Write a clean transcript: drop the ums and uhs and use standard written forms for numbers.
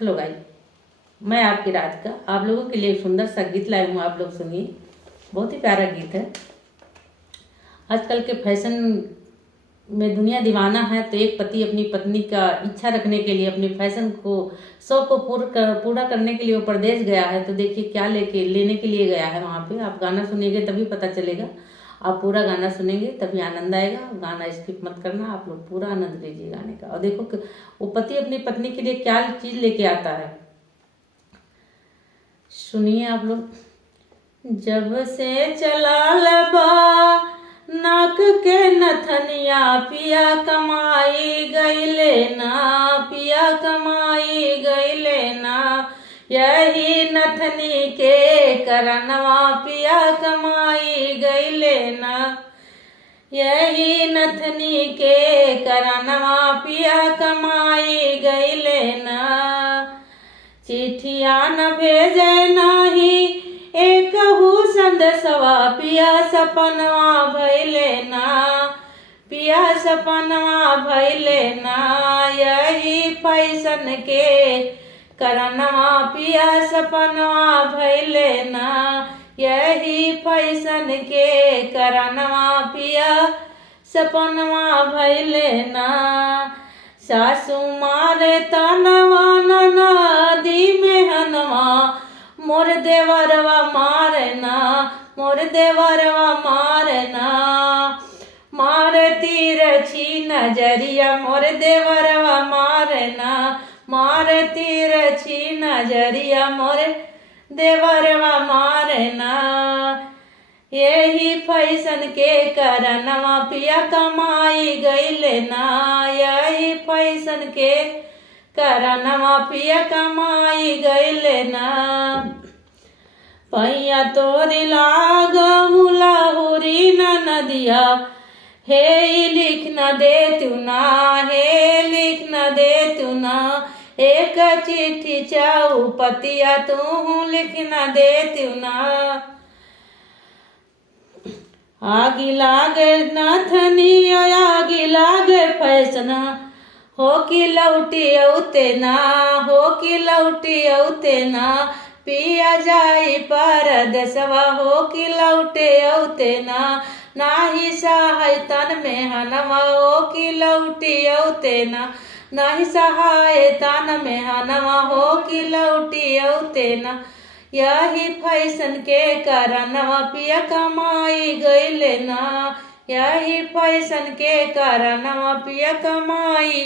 Hello guys, मैं आपकी राधिका आप लोगों के लिए एक सुंदर सा गीत लाई हूँ। आप लोग सुनिए, बहुत ही प्यारा गीत है। आजकल के फैशन में दुनिया दीवाना है, तो एक पति अपनी पत्नी का इच्छा रखने के लिए, अपने फैशन को शौक को पूरा करने के लिए वो परदेश गया है। तो देखिए क्या लेने के लिए गया है वहाँ पे। आप गाना सुनेंगे तभी पता चलेगा, आप पूरा गाना सुनेंगे तभी आनंद आएगा। गाना स्किप मत करना, आप लोग पूरा आनंद लीजिए गाने का। और देखो कि वो पति अपनी पत्नी के लिए क्या चीज लेके आता है, सुनिए आप लोग। जब से चला लबा नाक के नथनिया, पिया कमाई गईले ना, पिया कमाई गईले ना। यही नथनी के करनवा, पिया कमाई गईले ना। यही नथनी के करनवा, पिया कमाई गईले ना। चिट्ठिया न भेजे नाही एकहू संदेशवा, पिया सपनवा भइले ना, पिया सपनवा भइले ना। यही फैशन के करनवा, पिया सपनवा भइले ना। यही फैशन के करनवा, पिया सपनवा भइले ना। सासू मारे तनवा नदी में हनवा, मोर देवरवा मारना, मोर देवरवा मारना। मार तिरछी नजरिया, मोर देवरवा मारना, मार तिरछी नजरिया, मोर देवरवा मारना। यही फैशन के करनवा, पिया कमाई गईले ना। यही फैशन के करनवा, पिया कमाई गईले ना। पैया तोरी लागहुला हुरी न नदिया, हे लिख न दे तू ना, हे लिख न दे तू ना। एक चिट्ठी चाऊ पतिया, तू लिख न दे तू ना। आगी लागे नाथनी, आगी लागे फैशन, हो कि लौटी औते ना, हो कि लौटी औते ना। पिया जाई परदेसवा, हो कि लौटे औते ना। नाही सहाय तन में हनवा, हो कि लौटी औते ना। नाही सहाय तन में हनवा, हो कि लौटी औते ना। यही फैशन के करनवा, पिया कमाई गईले ना। यही फैशन के करनवा, पिया कमाई